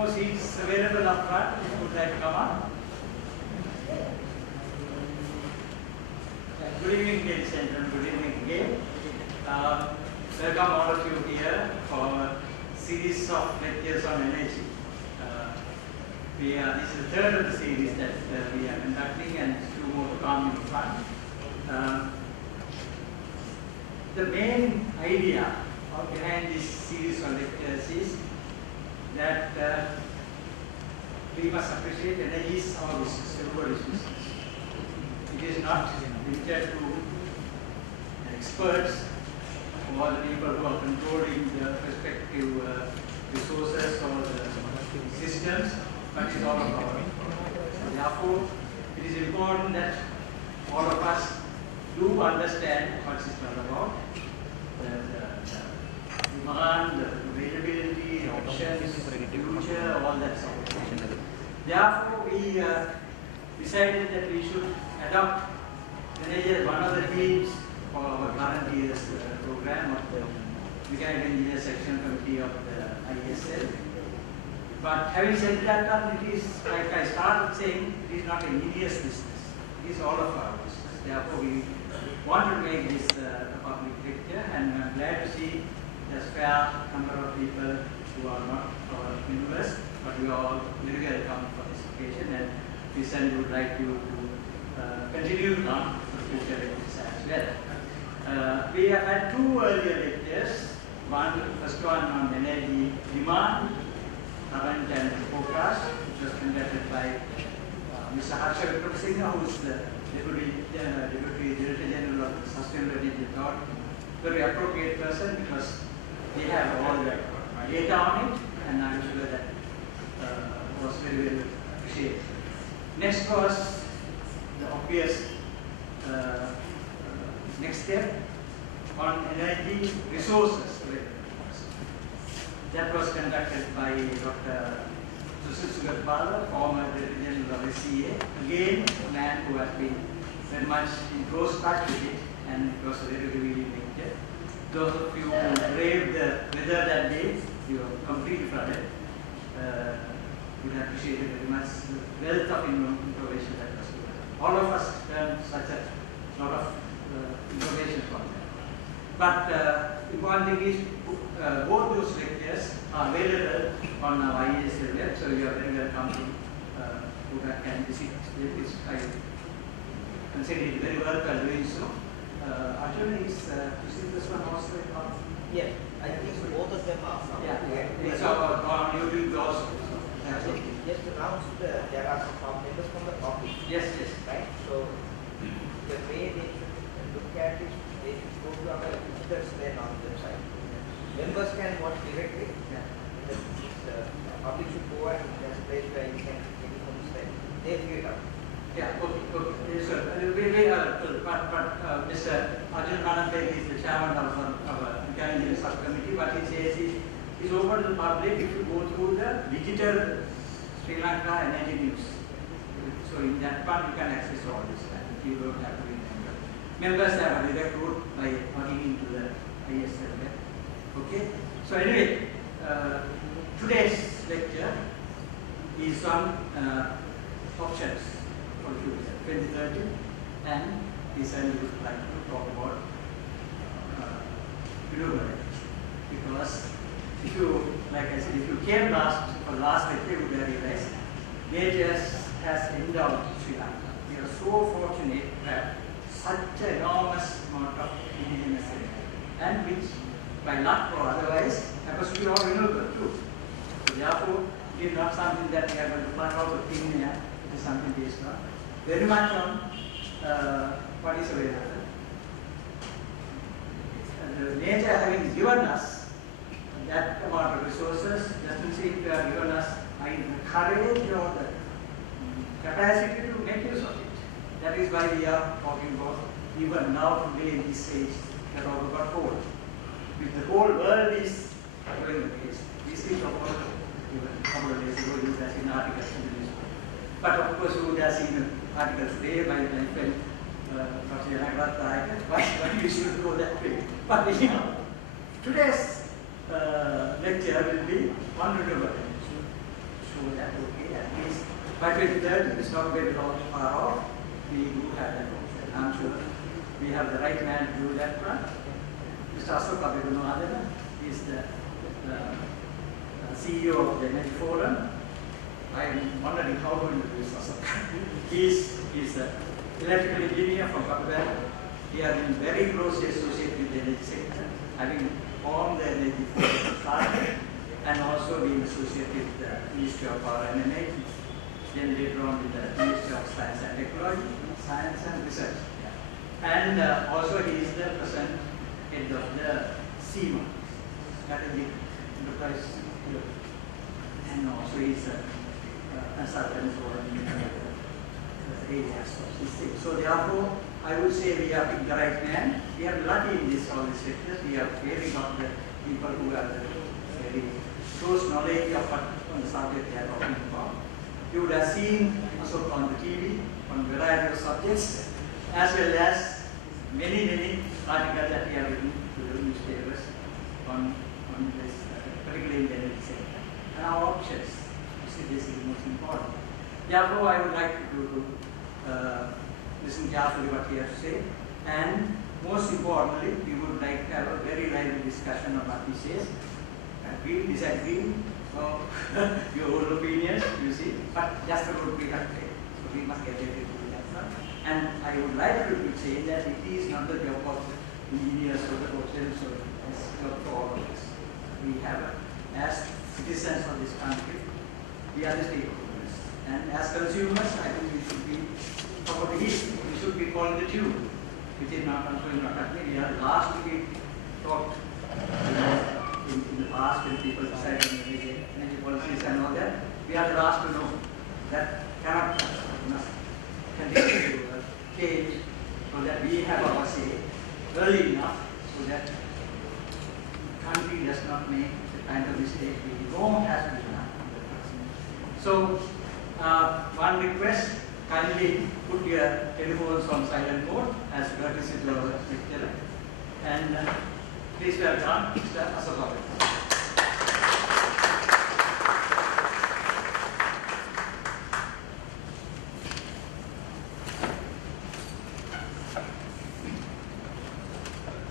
more seats available up front. If you would like to come on. Good evening, ladies and gentlemen. Good evening again. Welcome all of you here for a series of lectures on energy. This is the third of the series that we are conducting, and two more to come in front. The main idea behind this series of lectures is that we must appreciate energy is our business, everybody's business. It is not limited to experts or the people who are controlling the respective resources or the systems, but it is all of our. Therefore, it is important that all of us do understand what it is all about. The demand, the availability, options, future, all that sort of thing. Therefore, we decided that we should adopt energy as one of the themes for our current year's program of the Mechanical Engineering Section Committee of the Iesl. But having said that, it is, like I started saying, it is not a engineer's business. It is all of our business. Therefore, we want to make this a public lecture, and I'm glad to see there's a fair number of people who are not our members, but we are all very welcome for this occasion, and we certainly would like you to continue to come for future lectures as well. We have had two earlier lectures. First one on energy demand, current and forecast, which was conducted by Mr. Asoka Abeygunawardhane, who is the Deputy Director General of the Sustainable Energy Authority. Very appropriate person because they have all the data on it, and I'm sure that was very well appreciated. Next was the obvious next step on energy resources. That was conducted by Dr. former Director General of SCA, again a man who has been very much in close touch with it, and it was a very revealing lecture. Those of you who braved the weather that day, you were completely flooded. We appreciate it very much, the wealth of information that was given. All of us learned such a lot of information from them. But the important thing is, both those lectures are available on our Iesl web, so you are very welcome to who can visit it. I consider it very worthwhile doing so. Arjun, is this one also? Yes, I think both of them are. Yeah, it's on YouTube also. Just announced there are some members from the public. Yes. Right? So the way they should look at it, they should go to our visitors then on the website. Members can watch directly. Yeah. The public should go and there's a place where you can get it from the site. They figure it out. Yeah, okay. Yes, sir. But Mr. Arjun Anand is the chairman of our Mechanical Subcommittee, but he says it's open to the public if you go through the digital Sri Lanka energy news. So in that part you can access all this. You don't have to be a member. Members have a direct route by logging into the Iesl web. Okay. So anyway, today's lecture is on options for the future 2030, and we certainly would like to talk about renewable energy, because if you, like I said, if you came for last lecture, you would have realized nature has endowed Sri Lanka. We are so fortunate to have such an enormous amount of indigenous energy, and which by luck or otherwise happens to be all renewable too. So therefore, it is not something that we are going to find out of thin air. It is something based on very much on what is available. The nature having given us that amount of resources doesn't seem to have given us either the courage or the capacity to make use of it. That is why we are talking about even now today in this age, we are talking about coal. If the whole world is going the pace, this is of course even a couple of days ago you would have seen articles in the newspaper. But of course you would have seen articles today by my friend why you should go that way. But anyhow, today's lecture will be on renewable energy. show that, okay, at least by 2030, it's not very long far off, we do have that option. I'm sure we have the right man to do that one. Mr. Asoka Abeygunawardhane is the CEO of the Energy Forum. I'm wondering how to introduce Asoka. He's an electrical engineer from Pakistan. He has been very closely associated with the energy sector, having formed the Energy Forum and also being associated with the Ministry of Power and Energy. Then later on with the Ministry of Science and Technology, Science and Research. And also he is the present head of the SEMA, Strategic Enterprise Group. And also he is a consultant for areas of this thing. So therefore, I would say we have picked the right man. We are lucky in this all these sectors. We have really got the people who have the very close knowledge of what on the subject they are talking about. You would have seen also on the TV on a variety of subjects, as well as many articles that we have written to the newspapers on this, particularly in the energy sector. And our options, this is the most important. Therefore, I would like to listen carefully what he has to say. And most importantly, we would like to have a very lively discussion of what he says. Agree, disagree, or your own opinions, you see, but just about we have to. So we must get ready to do that. And I would like to say that it is not the job of engineers or the hotels or it's job for all of us. We have, as citizens of this country, we are the stakeholders. And as consumers, I think we should be, for the heat, we should be calling the tune, which is not controlling our country. We are the last to be talked in the past when people decide on energy policies and all that. We are the last to know that cannot happen. We must continue to change so that we have our say early enough so that the country does not make the kind of mistake we know has to be done. So, one request, kindly put your telephones on silent mode as courtesy to our lecturer. And please welcome Mr. Asoka Abeygunawardhane.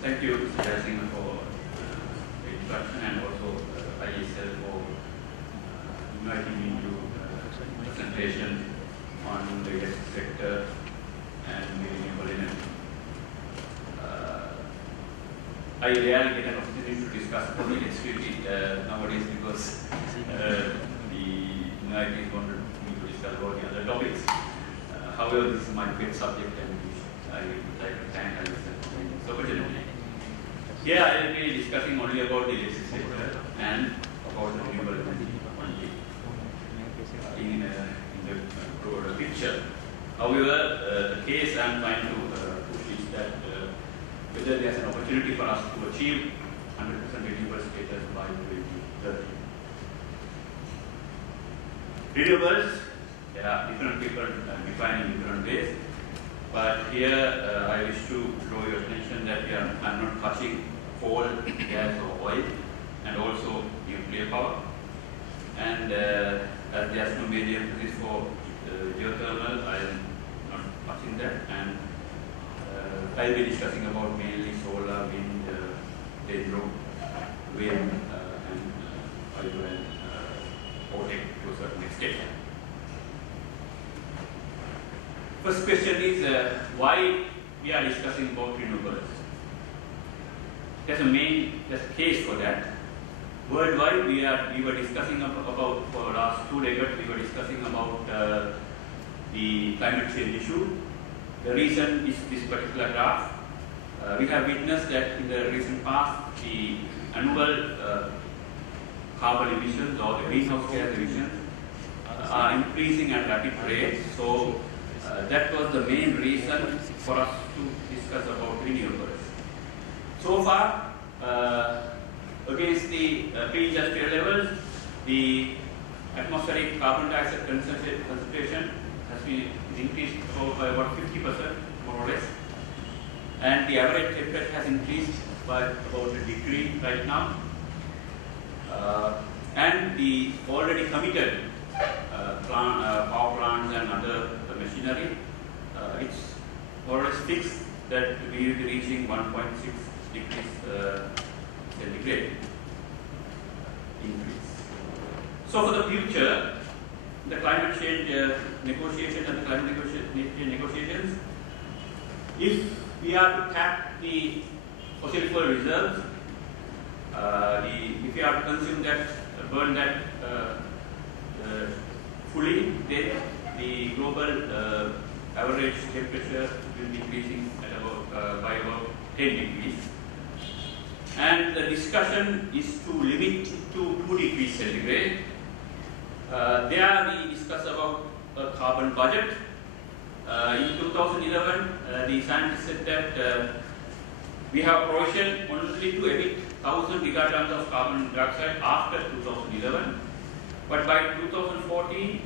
Thank you, Mr. Jayasinha, for the introduction, and also Iesl for inviting me to presentation on the electric sector and renewable energy. I rarely get an opportunity to discuss about electricity nowadays because the United wanted me to discuss about the other topics. However, this is my great subject, and I would like to thank Iesl for this opportunity. Here I will be discussing only about the electric sector and about the renewable energy in the broader picture. However, the case I am trying to push is that whether there is an opportunity for us to achieve 100% renewable status by 2030. Renewables, there are different people defining different ways, but here I wish to draw your attention that I am not touching coal, gas or oil, and also nuclear power. And as there is no major emphasis for geothermal, I am not touching that. And I will be discussing about mainly solar, wind, hydro, wind, and hydro and voltaic to a certain extent. First question is why we are discussing about renewables. There's a case for that. Worldwide, we were discussing about for the last 2 decades. We were discussing about the climate change issue. The reason is this particular graph. We have witnessed that in the recent past, the annual carbon emissions or the greenhouse gas emissions are increasing at rapid rates. So that was the main reason for us to discuss about renewables. So far, against the pre-industrial levels, the atmospheric carbon dioxide concentration has been increased by about 50%, more or less, and the average temperature has increased by about a degree right now. And the already committed power plants and other machinery, it's more or less fixed that we will be reaching 1.6 degrees centigrade increase. So for the future, the climate change negotiation and the climate negotiations, if we are to tap the fossil fuel reserves, if we are to consume that, burn that fully, then the global average temperature will be increasing at by about 10 degrees. And the discussion is to limit it to 2 degrees centigrade. There we discuss about a carbon budget. In 2011, the scientists said that we have provision only to emit 1,000 gigatons of carbon dioxide after 2011. But by 2014,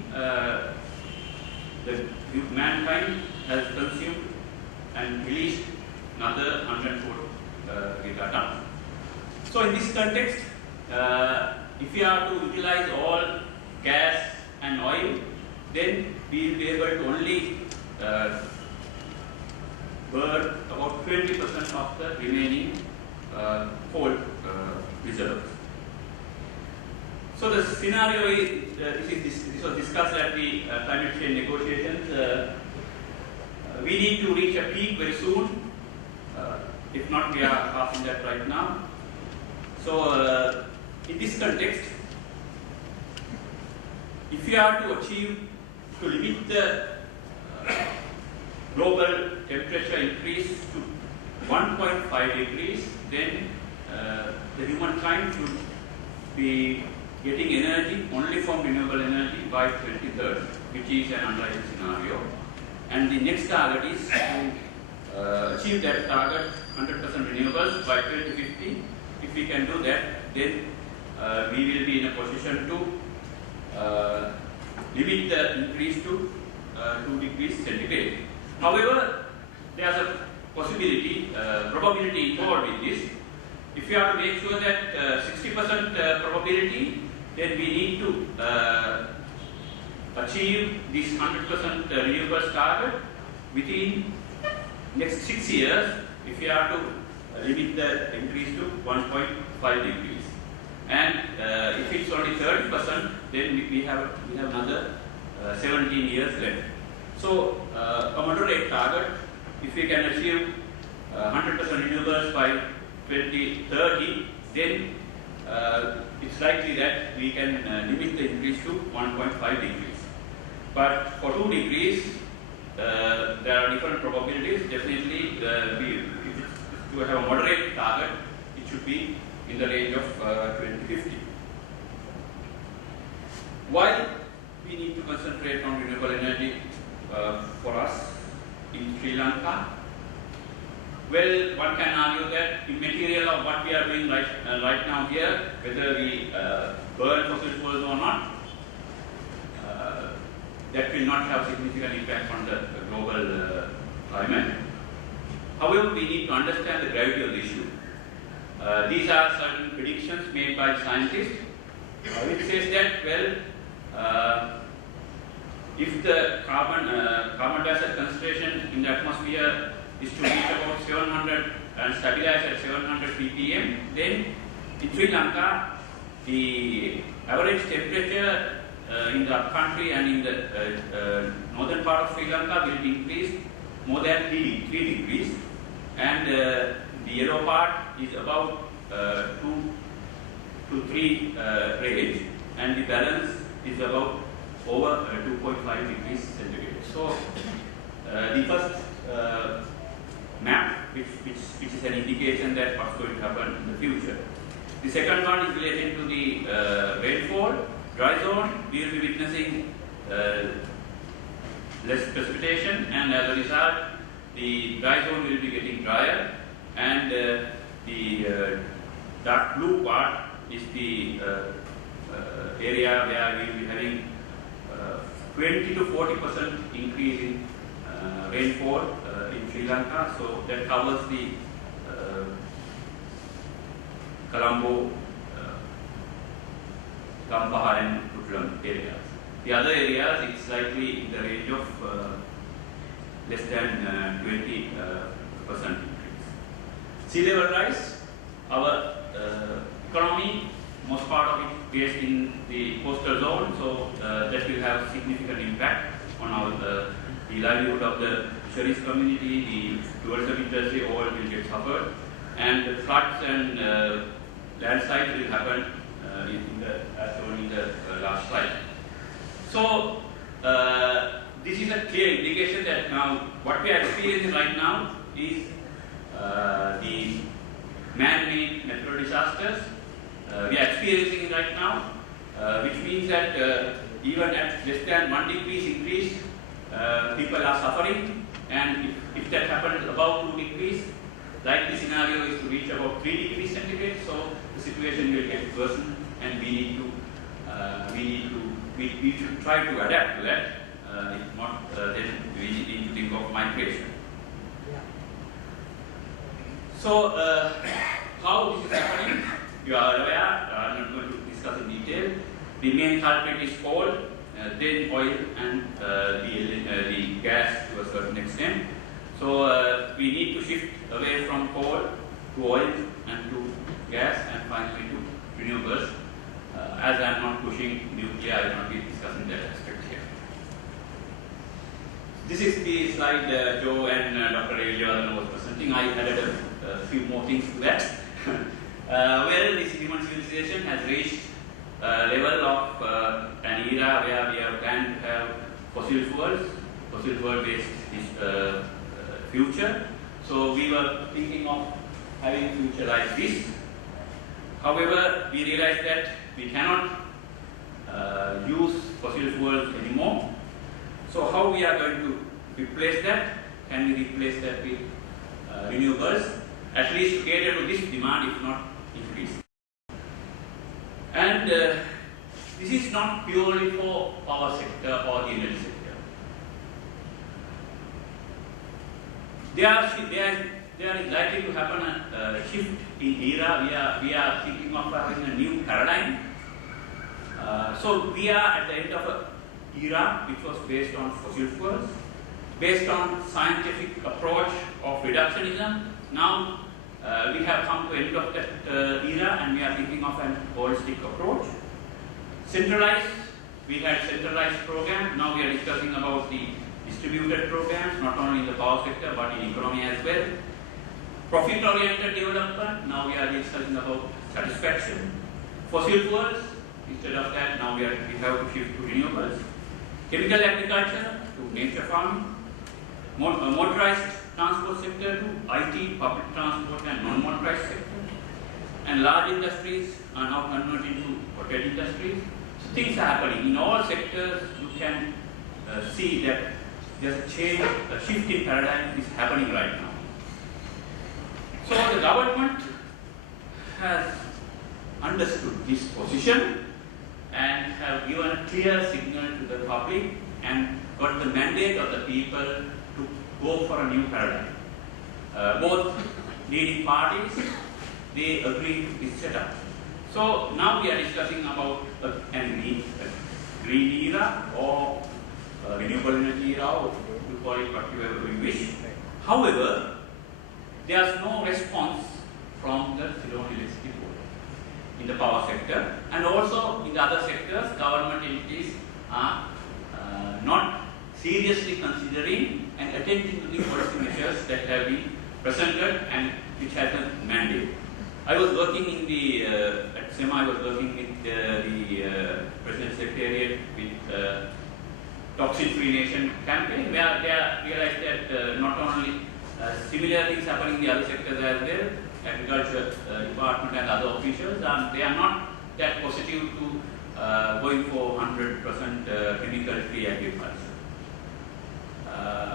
mankind has consumed and released another 104 gigatons. So in this context, if we are to utilize all gas and oil, then we will be able to only burn about 20% of the remaining coal reserves. So the scenario is, this was discussed at the climate change negotiations. We need to reach a peak very soon. If not, we are passing that right now. So in this context, if we are to limit the global temperature increase to 1.5 degrees, then the humankind should be getting energy only from renewable energy by 2030, which is an unlikely scenario. And the next target is to achieve that target 100% renewables by 2050. If we can do that, then we will be in a position to limit the increase to 2 degrees centigrade. However, there is a possibility, probability involved in this. If we are to make sure that 60% probability, then we need to achieve this 100% renewables target within next 6 years. If we are to limit the increase to 1.5 degrees, and if it's only 30%, then we have another 17 years left. So a moderate target, if we can achieve 100% renewables by 2030, then it's likely that we can limit the increase to 1.5 degrees. But for 2 degrees, there are different probabilities. Definitely, to have a moderate target, it should be in the range of 2050. Why we need to concentrate on renewable energy for us in Sri Lanka? Well, one can argue that the material of what we are doing right now here, whether we burn fossil fuels or not, that will not have significant impact on the global climate. However, we need to understand the gravity of the issue. These are certain predictions made by scientists, which says that, well, if the carbon dioxide concentration in the atmosphere is to reach about 700 and stabilize at 700 ppm, then in Sri Lanka, the average temperature in the upcountry and in the northern part of Sri Lanka will increase more than 3 degrees, and the yellow part is about 2 to 3 range, and the balance is about over 2.5 degrees centigrade. So the first map, which is an indication that what's going to happen in the future. The second one is related to the rainfall. Dry zone, we will be witnessing less precipitation, and as a result, the dry zone will be getting drier, and the dark blue part is the area where we will be having 20 to 40% increase in rainfall in Sri Lanka. So that covers the Colombo, Kampaha and Puttalam areas. The other areas, it's likely in the range of less than 20% increase. Sea level rise, our economy, most part of it based in the coastal zone, so that will have significant impact on our the livelihood of the fisheries community, the tourism industry, all will get suffered, and the floods and landslides will happen as shown in the last slide. So this is a clear indication that now what we are experiencing right now is the man-made natural disasters we are experiencing right now, which means that even at less than 1 degree increase, people are suffering, and if that happens above 2 degrees, likely scenario is to reach about 3 degrees centigrade, so the situation will get worsened, and we should try to adapt to that. If not, then we need to think of migration. So, how this is happening? You are aware, I'm not going to discuss in detail. The main culprit is coal, then oil, and the gas to a certain extent. So we need to shift away from coal to oil and to gas and finally to renewables. As I am not pushing nuclear, I will not be discussing that aspect here. This is the slide Joe and Dr. Aeygunawardhane was presenting. I added a few more things to that. Well, this human civilization has reached a level of an era where we are planning to have fossil fuel based future. So we were thinking of having a future like this. However, we realized that we cannot use fossil fuels anymore. So how we are going to replace that? Can we replace that with renewables? At least to cater to this demand, if not increase. And this is not purely for power sector or the energy sector. There is likely to happen a shift in era. We are thinking of having a new paradigm. So we are at the end of an era which was based on fossil fuels, based on scientific approach of reductionism. Now we have come to the end of that era, and we are thinking of an holistic approach. Centralized, we had centralized program. Now we are discussing about the distributed programs, not only in the power sector but in economy as well. Profit-oriented development. Now we are discussing about satisfaction. Fossil fuels. Instead of that, now we have to shift to renewables. Chemical agriculture to nature farming. Motorized transport sector to IT, public transport and non-motorized sector. And large industries are now converted to hotel industries. So things are happening. In all sectors, you can see that there's a change, a shift in paradigm is happening right now. So the government has understood this position and have given a clear signal to the public and got the mandate of the people to go for a new paradigm. Both leading parties, they agree to this setup. So now we are discussing about a green era or renewable energy era, or you call it whatever you wish. However, there is no response from the Ceylon electricity board in the power sector, and also in the other sectors, government entities are not seriously considering and attending to the policy measures that have been presented and which has a mandate. I was working in the at SEMA. I was working with the President Secretariat with Toxin-Free Nation campaign, where they realized that not only similar things happening in the other sectors as well, agriculture department and other officials, they are not that positive to going for 100% chemical-free agriculture.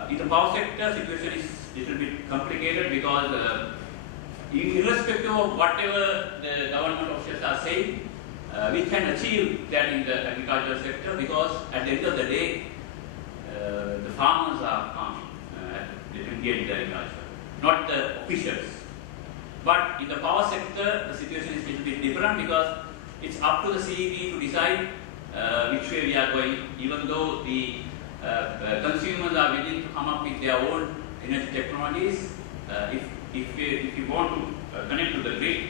In the power sector, situation is a little bit complicated because irrespective of whatever the government officials are saying, we can achieve that in the agricultural sector, because at the end of the day, the farmers are farming, they can get the agriculture, not the officials. But in the power sector, the situation is a little bit different, because it's up to the CEB to decide which way we are going, even though the consumers are willing to come up with their own energy technologies. If you want to connect to the grid,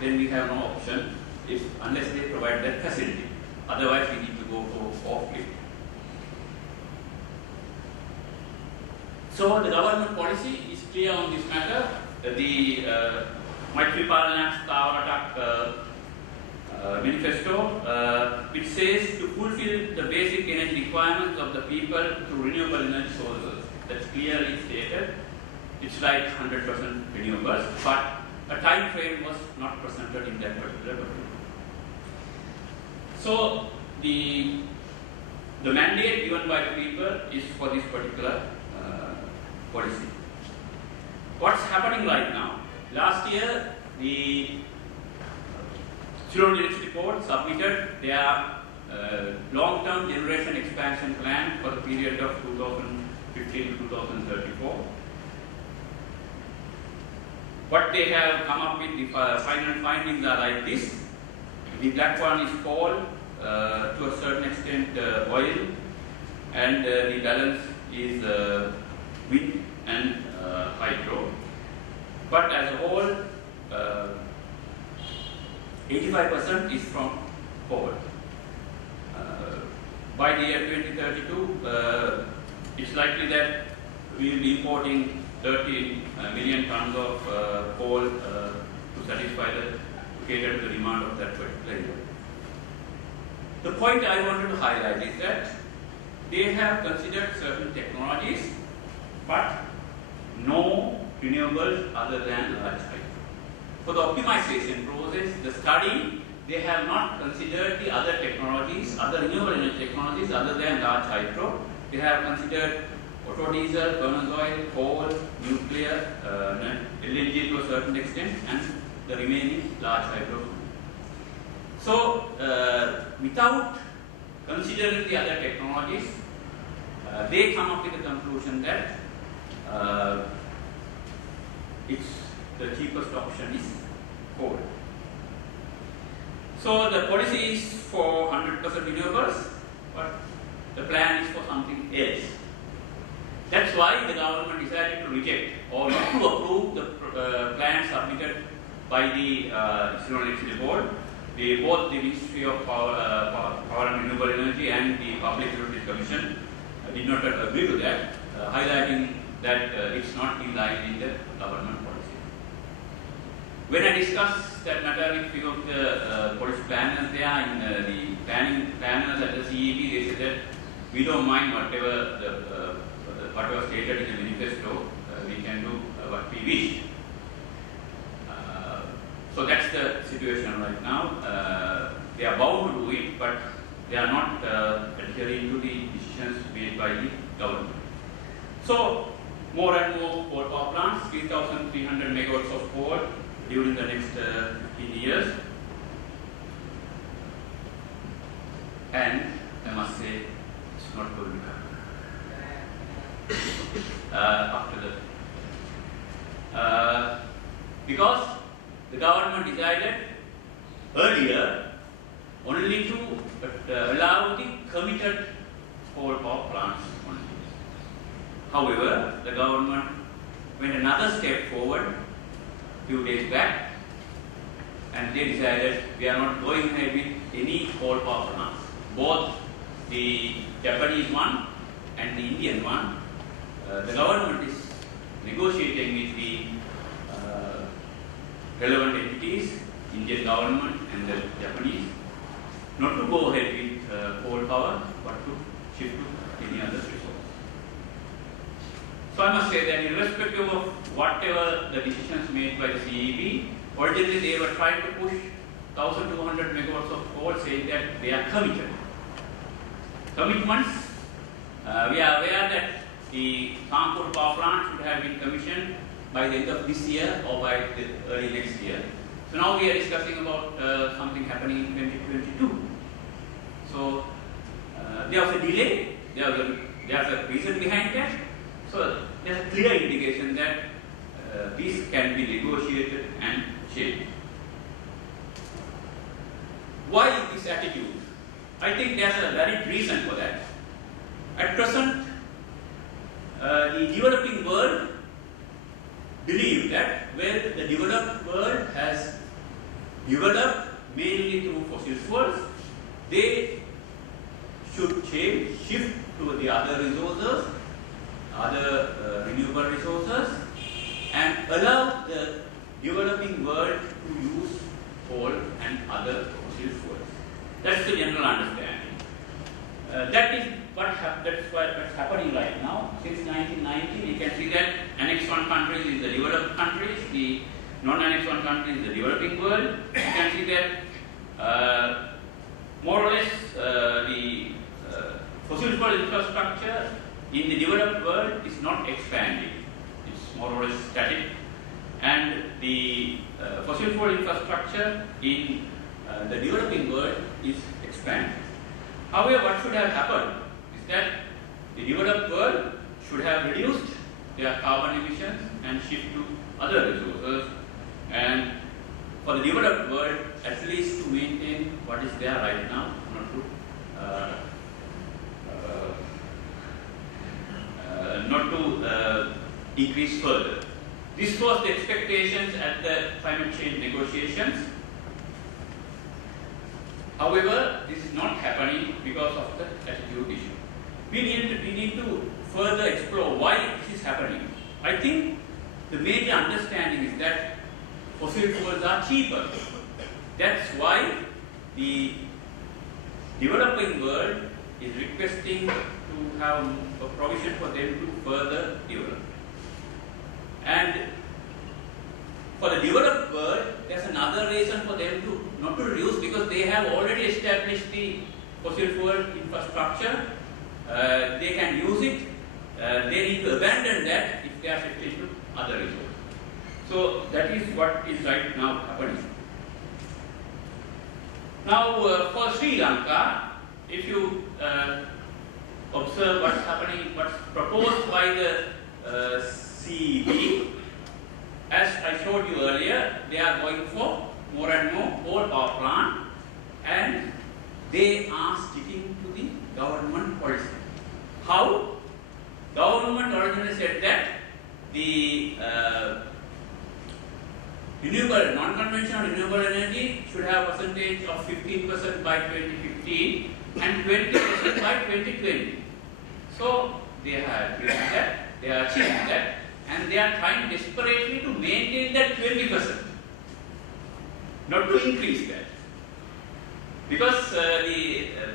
then we have no option unless they provide that facility. Otherwise, we need to go for off-grid. So the government policy is clear on this matter. The Maitripalana Sthavaratak manifesto, which says to fulfill the basic energy requirements of the people through renewable energy sources. That's clearly stated. It's like 100% renewables, but a time frame was not presented in that particular document. So the mandate given by the people is for this particular policy. What's happening right now? Last year, the Sri Lanka Electricity Board submitted their long-term generation expansion plan for the period of 2015 to 2034. What they have come up with, the final findings are like this. The black one is coal, to a certain extent oil, and the balance is wind and hydro. But as a whole, 85% is from coal. By the year 2032, it's likely that we will be importing 13 million tons of coal to satisfy to cater to the demand of that particular area. The point I wanted to highlight is that they have considered certain technologies, but no renewables other than large hydro. For the optimization process, the study, they have not considered the other technologies, other renewable energy technologies other than large hydro. They have considered auto diesel, furnace oil, coal, nuclear, LNG to a certain extent, and the remaining large hydro. So, without considering the other technologies, they come up with the conclusion that the cheapest option is coal. So the policy is for 100% renewables, but the plan is for something else. That's why the government decided to reject or not to approve the plan submitted by the Sri Lanka Electricity Board. Both the Ministry of Power and Renewable Energy and the Public Utilities Commission did not agree to that, highlighting that it's not in line with the government policy. When I discussed that matter with few of the policy planners there, in the planning planners at the CEB, they said that we don't mind whatever stated in the manifesto, we can do what we wish. So that's the situation right now. They are bound to do it, but they are not adhering to the decisions made by the government. So more and more coal power plants, 3,300 megawatts of coal during the next 15 years. And I must say, it's not going to happen. After that. Because the government decided earlier only to allow the committed coal power plants only. However, the government went another step forward a few days back, and they decided we are not going ahead with any coal power plants. Both the Japanese one and the Indian one, the government is negotiating with the relevant entities, Indian government and the Japanese, not to go ahead with coal power, but to shift to any other resource. So I must say that irrespective of whatever the decisions made by the CEB, originally they were trying to push 1,200 megawatts of coal, saying that they are committed. Commitments, we are aware that the Kanpur power plant should have been commissioned by the end of this year or by the early next year. So now we are discussing about something happening in 2022. So there was a delay, there's a reason behind that. So there's a clear indication that this can be negotiated and changed. Why this attitude? I think there's a valid reason for that. At present, the developing world believe that where the developed world has developed mainly through fossil fuels, they should shift to the other resources, other renewable resources, and allow the developing world to use coal and other fossil fuels. That's the general understanding. That is what's happening right now. Since 1990, we can see that Annex 1 countries is the developed countries, the non-Annex 1 countries is the developing world. You can see that more or less the fossil fuel infrastructure in the developed world is not expanding. It's more or less static. And the fossil fuel infrastructure in the developing world is expanding. However, what should have happened is that the developed world should have reduced their carbon emissions and shift to other resources. And for the developed world, at least to maintain what is there right now, not to decrease further. This was the expectations at the climate change negotiations. However, this is not happening because of the attitude issue. We need to further explore why this is happening. I think the major understanding is that fossil fuels are cheaper. That's why the developing world is requesting to have a provision for them to further develop. And for the developed world, there's another reason for them to not to reduce, because they have already established the fossil fuel infrastructure. They can use it. They need to abandon that if they are shifting to other resources. So that is what is right now happening. Now for Sri Lanka, if you observe what's happening, what's proposed by the CEB, as I showed you earlier, they are going for more and more coal power plant, and they are sticking to the government policy. How? Government originally said that the renewable, non-conventional renewable energy should have a percentage of 15% by 2015 and 20% by 2020. So they have achieved that, they are achieving that, and they are trying desperately to maintain that 20%, not to increase that. Because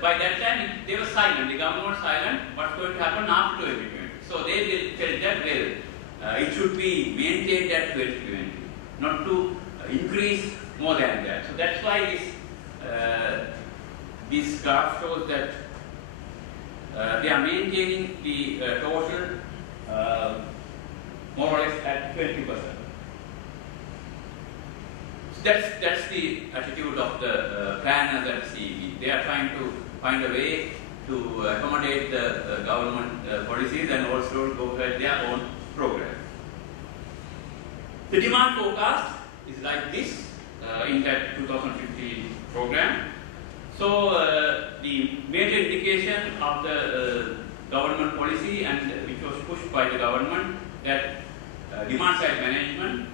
by that time they were silent, the government was silent, what's going to happen after 2020. So they will tell that, well, it should be maintained at 2020, not to increase more than that. So that's why this graph shows that they are maintaining the total more or less at 20%. That's the attitude of the planners at CEB. They are trying to find a way to accommodate the government policies and also go at their own program. The demand forecast is like this in that 2015 program. So the major indication of the government policy, and which was pushed by the government, that demand side management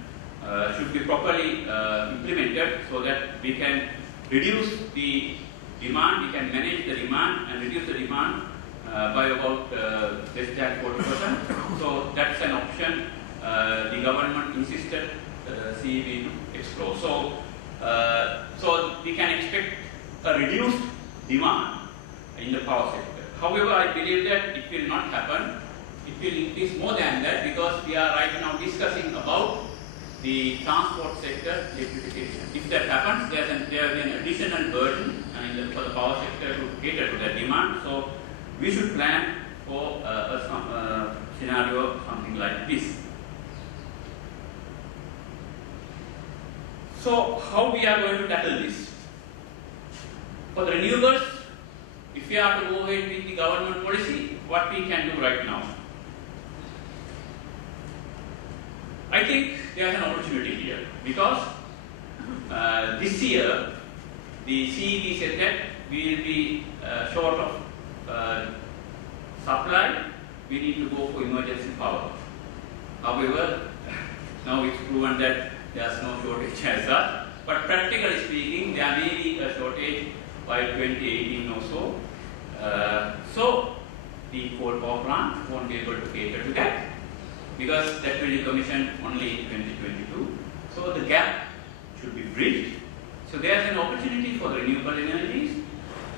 should be properly implemented so that we can reduce the demand, we can manage the demand and reduce the demand by about less than 40%. So that's an option the government insisted CEB to explore. So we can expect a reduced demand in the power sector. However, I believe that it will not happen. It will increase more than that, because we are right now discussing about the transport sector electrification. If that happens, there will be an additional burden for the power sector to cater to that demand. So we should plan for a scenario something like this. So how we are going to tackle this? For the renewables, if we are to go ahead with the government policy, what we can do right now? I think there is an opportunity here, because this year the CEB said that we will be short of supply, we need to go for emergency power. However, now it's proven that there is no shortage as such, but practically speaking, there may be a shortage by 2018 or so. So, the coal power plant won't be able to cater to that, because that will be commissioned only in 2022. So, the gap should be bridged. So, there is an opportunity for the renewable energies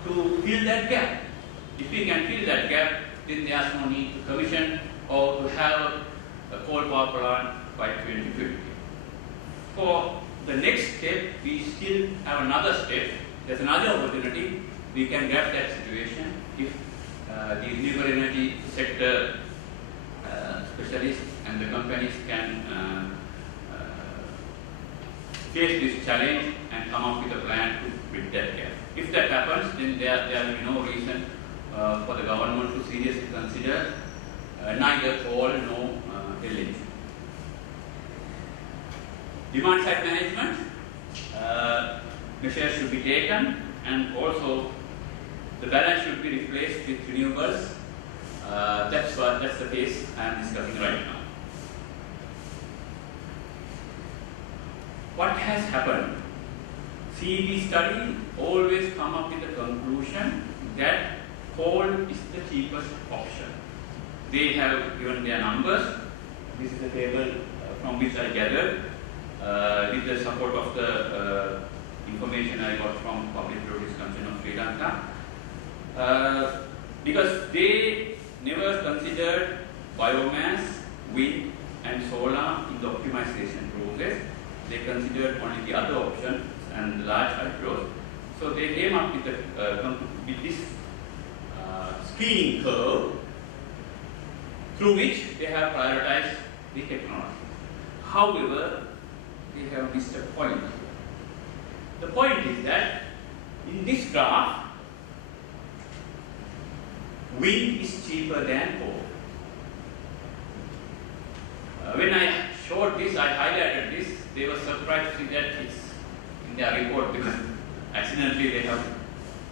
to fill that gap. If we can fill that gap, then there is no need to commission or to have a coal power plant by 2050. For the next step, we still have another step. There's another opportunity. We can grab that situation if the renewable energy sector specialists and the companies can face this challenge and come up with a plan to bridge that gap. If that happens, then there will be no reason for the government to seriously consider neither coal nor LNG. Demand side management measures should be taken, and also the balance should be replaced with renewables. That's the case I am discussing right now. What has happened? CEB study always come up with the conclusion that coal is the cheapest option. They have given their numbers. This is a table from which I gathered with the support of the information I got from Public Utilities Commission of Sri Lanka. Because they never considered biomass, wind and solar in the optimization process. They considered only the other options and large hydros. So they came up with this screening curve through which they have prioritized the technology. However, they have missed a point. The point is that in this graph, wind is cheaper than coal. When I showed this, I highlighted this, they were surprised to see that it's in their report because accidentally they have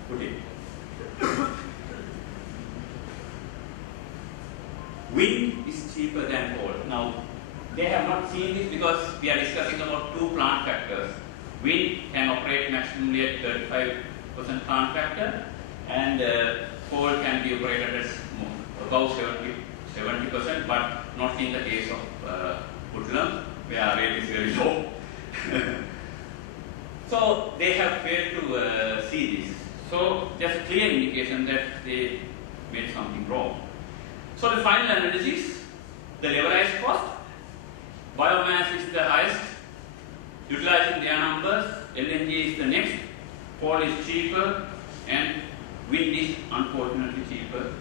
put it. Wind is cheaper than coal. Now, they have not seen this because we are discussing about two plant factors. Wind can operate maximally at 35% plant factor, and coal can be operated at above 70%, but not in the case of Woodland, where rate is very low. So they have failed to see this. So there's a clear indication that they made something wrong. So the final analysis, the levelized cost, biomass is the highest, utilizing their numbers, LNG is the next, coal is cheaper, and wind is unfortunately cheaper.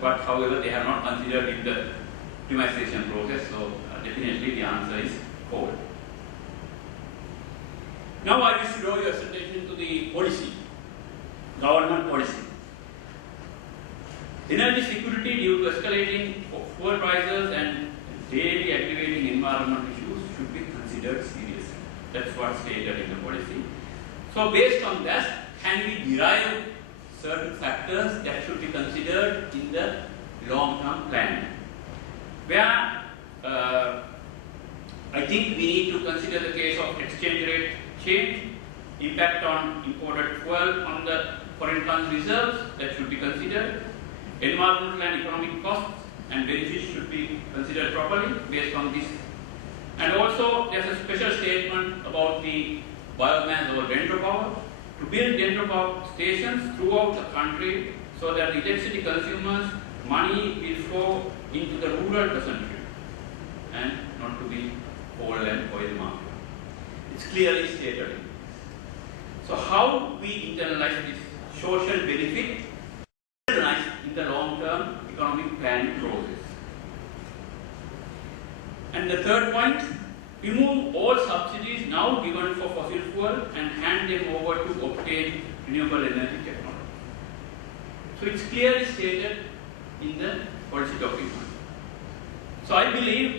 But however, they have not considered in the optimization process, so definitely the answer is coal. Now I wish to draw your attention to the policy, government policy. Energy security due to escalating fuel prices and daily aggravating environmental issues should be considered seriously. That's what's stated in the policy. So based on that, can we derive certain factors that should be considered in the long-term planning? Where I think we need to consider the case of exchange rate change, impact on imported fuel on the foreign funds reserves, that should be considered. Environmental and economic costs and benefits should be considered properly based on this. And also, there's a special statement about the biomass or dendro power, to build dendro power stations throughout the country so that the electricity consumers' money will flow into the rural peasantry and not to the coal and oil market. It's clearly stated. So how we internalize this social benefit in the long-term economic planning process. And the third point, remove all subsidies now given for fossil fuel and hand them over to obtain renewable energy technology. So it's clearly stated in the policy document. So I believe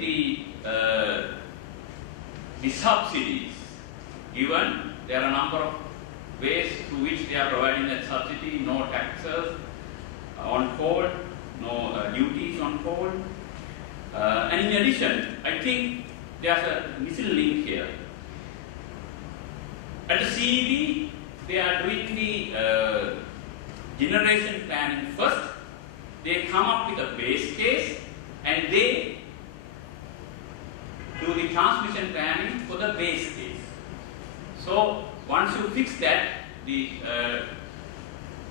the subsidies given, there are a number of ways through which they are providing that subsidy, no taxes on coal, no duties on coal. And in addition, I think there's a missing link here. At the CEB, they are doing the generation planning first. They come up with a base case and they do the transmission planning for the base case. So once you fix that, the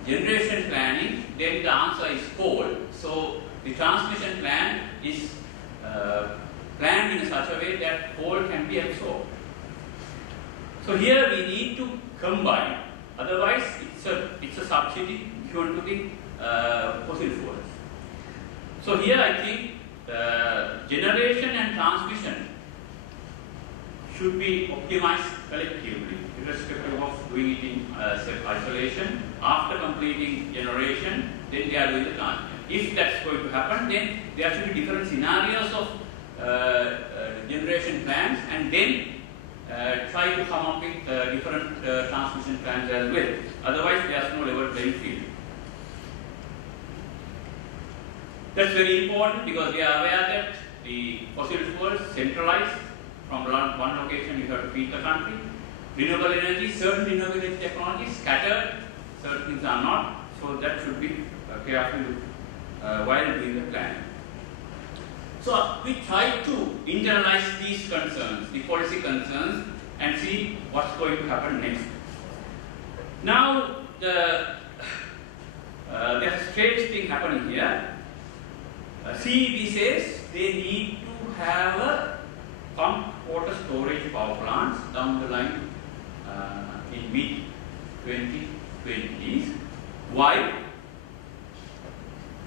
generation planning, then the answer is coal. So the transmission plan is planned in such a way that coal can be absorbed. So here we need to combine. Otherwise, it's a subsidy given to the fossil fuels. So here I think generation and transmission should be optimized collectively, irrespective of doing it in isolation. After completing generation, then they are doing the transmission. If that's going to happen, then there should be different scenarios of generation plans, and then try to come up with different transmission plans as well. Otherwise, there's no level playing field. That's very important because we are aware that the fossil fuels centralized from one location, you have to feed the country. Renewable energy, certain renewable energy technologies scattered, certain things are not. So that should be careful while doing the planning. So we try to internalize these concerns, the policy concerns, and see what's going to happen next. Now, there's a strange thing happening here. CEB says they need to have a pumped water storage power plants down the line in mid-2020s. Why?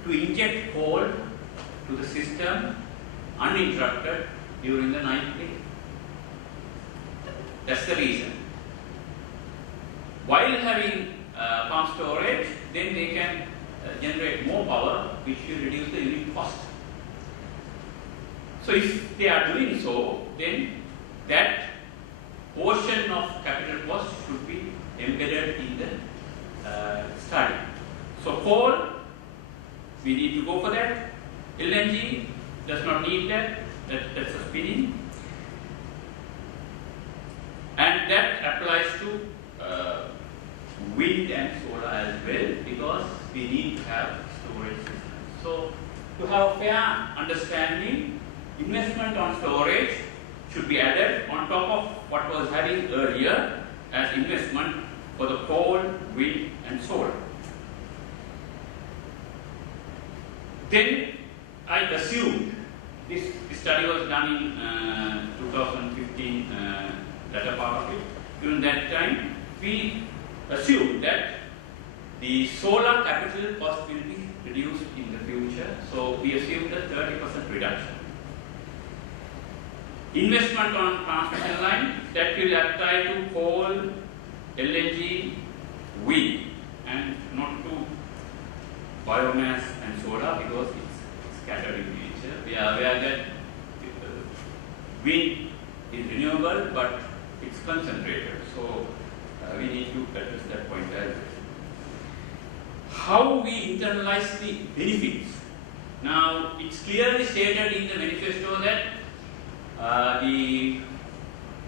To inject coal to the system uninterrupted during the night day. That's the reason. While having pump storage, then they can generate more power, which will reduce the unit cost. So if they are doing so, then that portion of capital cost should be embedded in the study. So coal, we need to go for that. LNG does not need that. That's a spinning. And that applies to wind and solar as well, because we need to have storage systems. So to have a fair understanding, investment on storage should be added on top of what was having earlier as investment for the coal, wind and solar. Then I assumed, this study was done in 2015, latter part of it. During that time, we assumed that the solar capital cost will be reduced in the future. So we assumed a 30% reduction. Investment on transmission line, that will apply to coal, LNG, wind, and not to biomass and solar, because it's scattered in nature. We are aware that wind is renewable, but it's concentrated. So we need to address that point as well. How we internalize the benefits. Now, it's clearly stated in the manifesto that the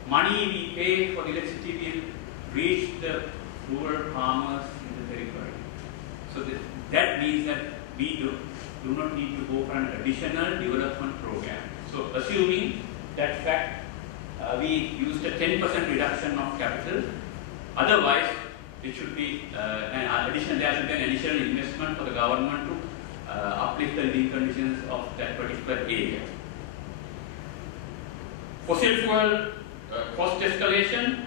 money we pay for electricity will reach the rural farmers in the territory. So that means that we do not need to go for an additional development program. So assuming that fact, we used a 10% reduction of capital. Otherwise, it should be there should be an additional investment for the government to uplift the living conditions of that particular area. Fossil fuel cost escalation,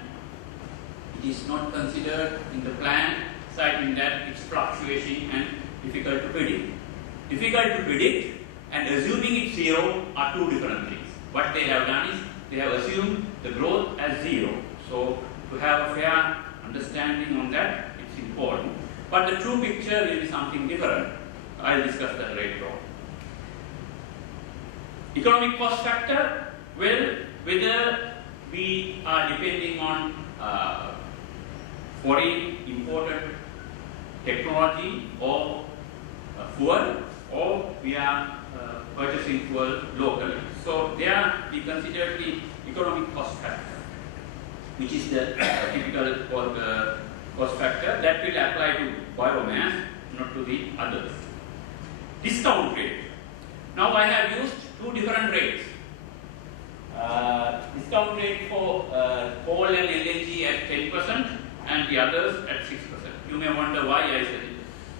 it is not considered in the plan, citing that it's fluctuating and difficult to predict. Difficult to predict and assuming it's zero are two different things. What they have done is they have assumed the growth as zero. So to have a fair understanding on that, it's important. But the true picture will be something different. I'll discuss that later on. Economic cost factor, well, whether we are depending on foreign imported technology or fuel, or we are purchasing fuel locally. So there we consider the economic cost factor, which is the typical cost factor that will apply to biomass, not to the others. Discount rate. Now I have used two different rates. Discount rate for coal and LNG at 10% and the others at 6%. You may wonder why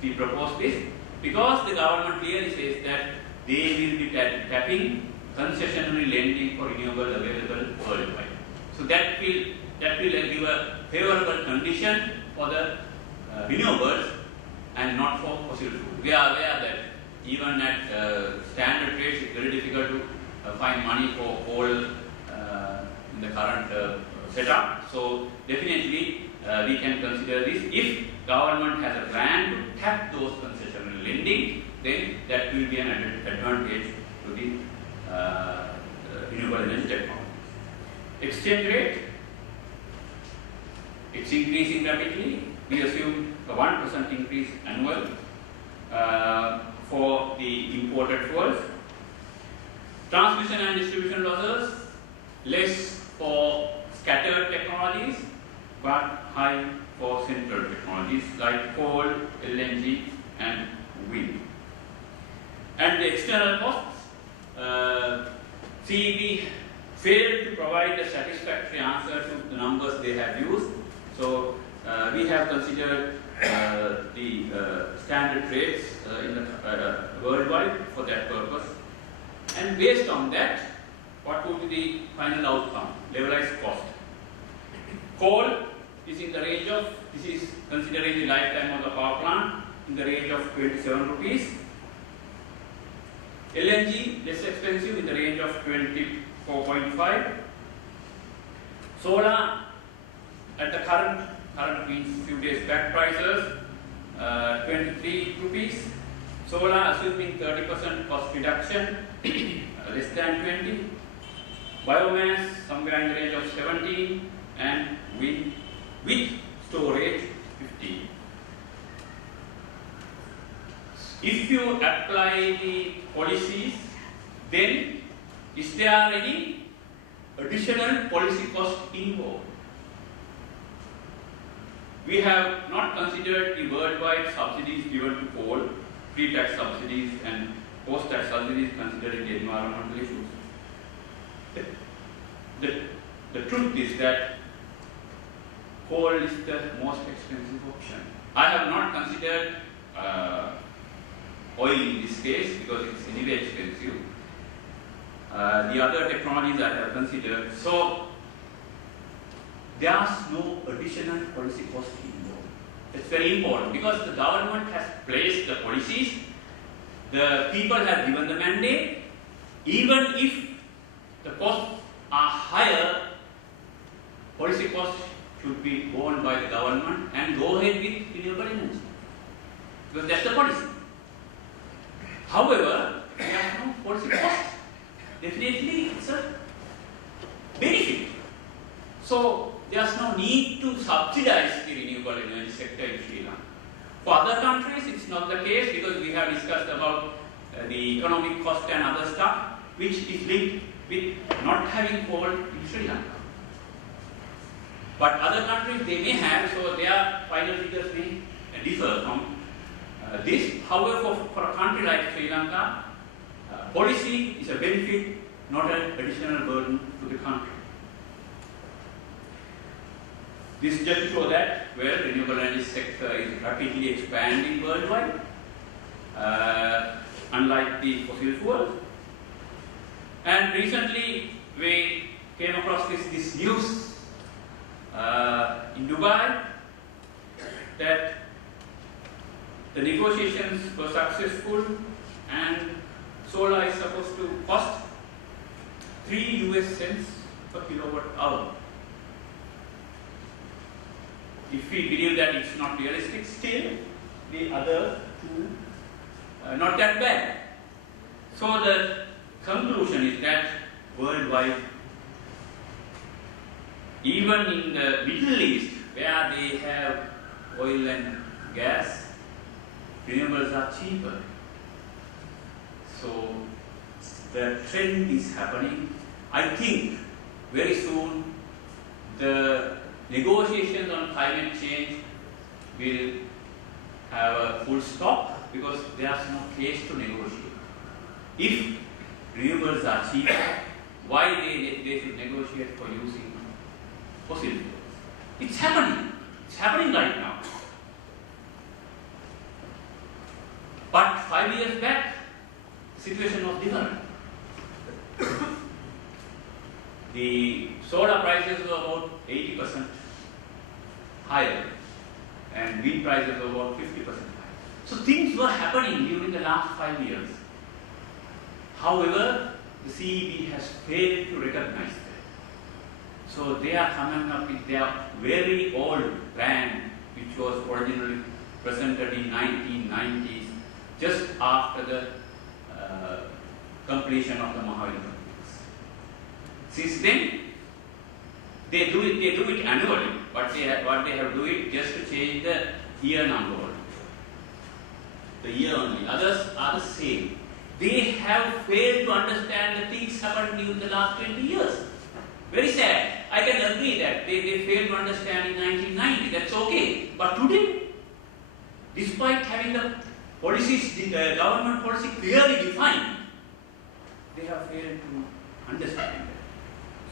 we propose this. Because the government clearly says that they will be tapping concessionary lending for renewables available worldwide. So that will give a favorable condition for the renewables and not for fossil fuel. We are aware that even at standard rates, it's very difficult to find money for coal in the current setup. So definitely we can consider this. If government has a plan to tap those concessionary lending, then that will be an advantage to the renewable energy technology. Exchange rate, it's increasing rapidly. We assume a 1% increase annual for the imported fuels. Transmission and distribution losses, less for scattered technologies, but high for central technologies like coal, LNG, and wind. And the external costs, CEB failed to provide a satisfactory answer to the numbers they have used. So we have considered the standard rates in the worldwide for that purpose. And based on that, what would be the final outcome? Levelized cost. Coal is in the range of, this is considering the lifetime of the power plant, in the range of 27 rupees. LNG, less expensive, in the range of 24.5. Solar, at the current means few days back prices, 23 rupees. Solar assuming 30% cost reduction, less than 20. Biomass somewhere in the range of 17, and wind with storage 15. If you apply the policies, then is there any additional policy cost involved? We have not considered the worldwide subsidies given to coal, pre-tax subsidies and post-tax subsidies considering the environmental issues. The truth is that coal is the most expensive option. I have not considered oil in this case because it's anyway expensive. The other technologies I have considered. So there's no additional policy cost involved. It's very important because the government has placed the policies, the people have given the mandate. Even if the costs are higher, policy costs should be borne by the government and go ahead with renewable energy because that's the policy. However, there are no policy costs. Definitely, it's a benefit. So there's no need to subsidize the renewable energy sector in Sri Lanka. For other countries, it's not the case because we have discussed about the economic cost and other stuff, which is linked with not having coal in Sri Lanka. But other countries, they may have, so their final figures may differ from this. However, for a country like Sri Lanka, policy is a benefit, not an additional burden to the country. This is just to show that where renewable energy sector is rapidly expanding worldwide, unlike the fossil fuels. And recently we came across this news in Dubai that the negotiations were successful and solar is supposed to cost 3 US cents per kilowatt hour. If we believe that it's not realistic, still the other two not that bad. So the conclusion is that worldwide, even in the Middle East, where they have oil and gas, renewables are cheaper. So the trend is happening. I think very soon the negotiations on climate change will have a full stop because there is no case to negotiate. If renewables are cheaper, why they should negotiate for using fossil fuels? It's happening. It's happening right now. But 5 years back, the situation was different. The solar prices were about 80% higher and wind prices were about 50% higher. So things were happening during the last 5 years. However, the CEB has failed to recognize that. So they are coming up with their very old plan, which was originally presented in 1990s, just after the completion of the Mahavir Olympics. Since then, they do it annually, but what they have to do it just to change the year number only. The year only. Others are the same. They have failed to understand the things happened during the last 20 years. Very sad. I can agree that they failed to understand in 1990. That's okay. But today, despite having the policies, the government policy clearly defined, they have failed to understand that.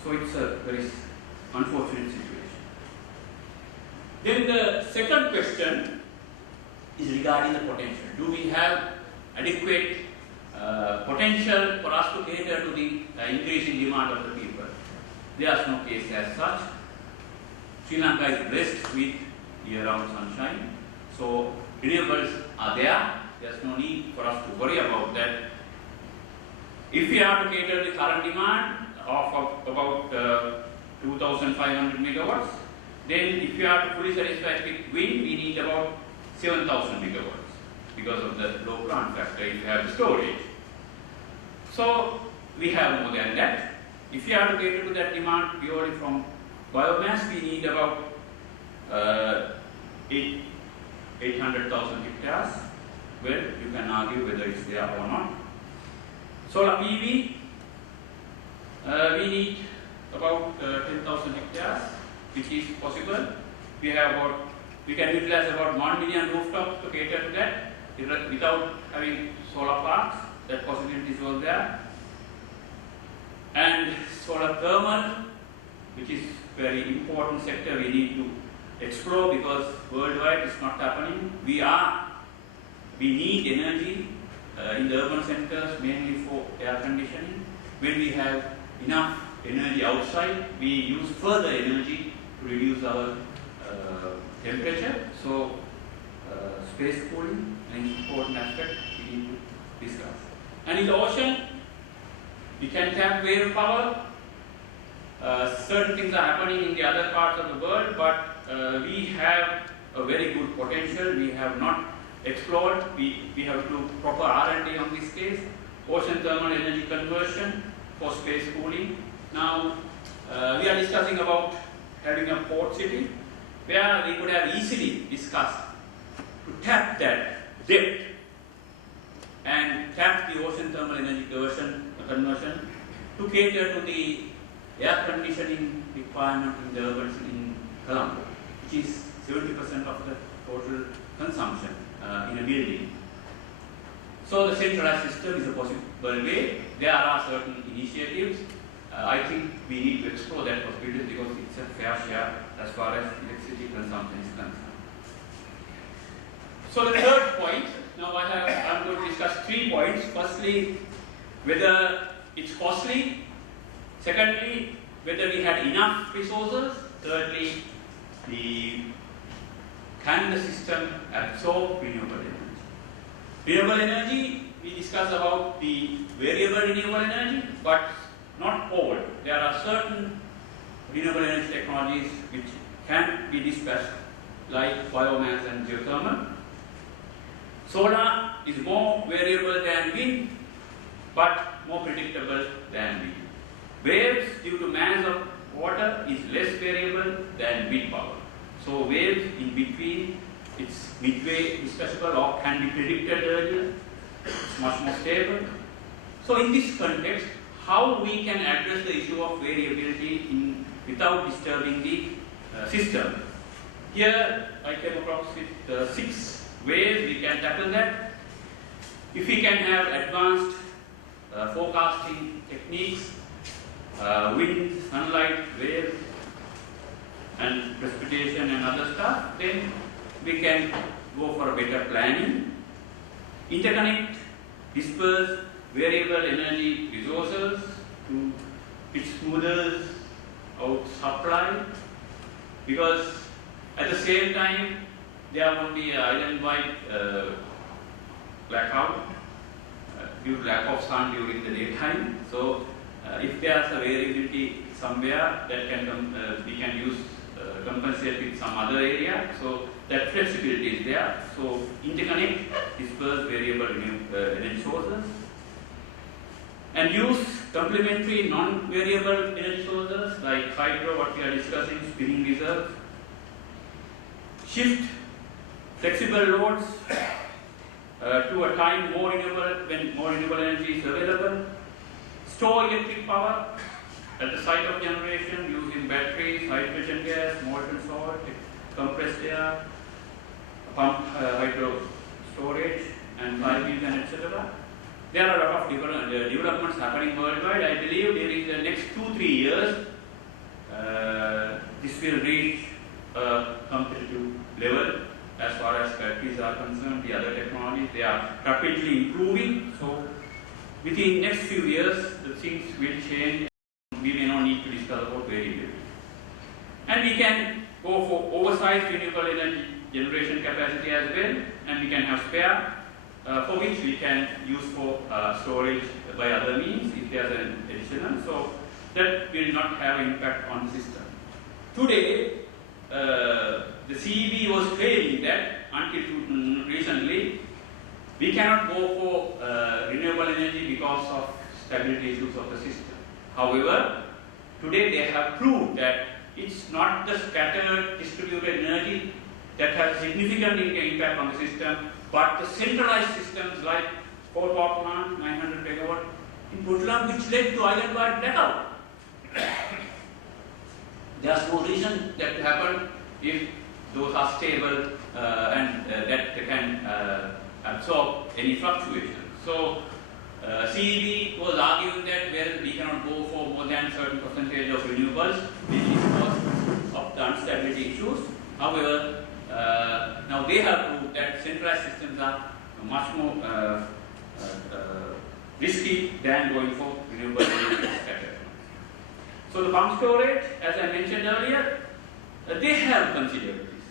So it's a very unfortunate situation. Then the second question is regarding the potential. Do we have adequate potential for us to cater to the increasing demand of the people? There is no case as such. Sri Lanka is blessed with year-round sunshine. So renewables are there. There's no need for us to worry about that. If we are to cater the current demand of about 2,500 megawatts, then if we are to fully satisfy with wind, we need about 7,000 megawatts because of the low plant factor if you have the storage. So we have more than that. If you are to cater to that demand purely from biomass, we need about 800,000 hectares. Well, you can argue whether it's there or not. Solar PV, we need about 10,000 hectares, which is possible. We can utilize about 1 million rooftops to cater to that without having solar parks. That possibility is all there. And solar thermal, which is very important sector we need to explore because worldwide it's not happening. We need energy in the urban centers mainly for air conditioning. When we have enough energy outside, we use further energy to reduce our temperature. So space cooling, an important aspect we need to discuss. And in the ocean, we can tap wave power. Certain things are happening in the other parts of the world, but we have a very good potential. We have not explored. We have to do proper R&D on this case. Ocean thermal energy conversion for space cooling. Now, we are discussing about having a port city where we could have easily discussed to tap that depth and tap the ocean thermal energy conversion to cater to the air conditioning requirement in the urban in Colombo, which is 70% of the total consumption in a building. So the centralized system is a possible way. There are certain initiatives. I think we need to explore that possibility because it's a fair share as far as electricity consumption is concerned. So the third point, now I'm going to discuss 3 points. Firstly, whether it's costly. Secondly, whether we had enough resources. Thirdly, can the system absorb renewable energy? Renewable energy, we discussed about the variable renewable energy, but not all. There are certain renewable energy technologies which can be dispatched, like biomass and geothermal. Solar is more variable than wind, but more predictable than wind. Waves, due to mass of water, is less variable than wind power. So waves in between, it's midway discussable or can be predicted earlier. It's much more stable. So in this context, how we can address the issue of variability without disturbing the system? Here I came across with 6 ways we can tackle that. If we can have advanced forecasting techniques, wind, sunlight, waves, and precipitation and other stuff, then we can go for better planning. Interconnect, disperse variable energy resources to which smoothers out supply, because at the same time there will be island-wide blackout due to lack of sun during the daytime. So if there is a variability somewhere, that can we can use compensate with some other area. So that flexibility is there. So interconnect, disperse variable energy sources, and use complementary non-variable energy sources like hydro, what we are discussing, spinning reserves. Shift flexible loads to a time more renewable when more renewable energy is available. Store electric power at the site of generation using batteries, hydrogen gas, molten salt, compressed air, pump hydro storage, and piping and etc. There are a lot of different developments happening worldwide. I believe during the next 2-3 years, this will reach a competitive level as far as batteries are concerned. The other technologies, they are rapidly improving. So within next few years, the things will change. We may not need to discuss about variability. And we can go for oversized renewable energy generation capacity as well, and we can have spare for which we can use for storage by other means if there is an additional. So that will not have impact on the system. Today, the CEB was claiming that until recently, we cannot go for renewable energy because of stability issues of the system. However, today they have proved that it's not the scattered distributed energy that has significant impact on the system, but the centralized systems like coal power plant, 900 megawatt in Puntland, which led to island-wide blackout. There's no reason that to happen if those are stable and that can absorb any fluctuation. So CEB was arguing that, well, we cannot go for more than a certain percentage of renewables, which is because of the instability issues. However, now they have proved that centralized systems are much more risky than going for renewable energy. So the pump storage, as I mentioned earlier, they have considered this.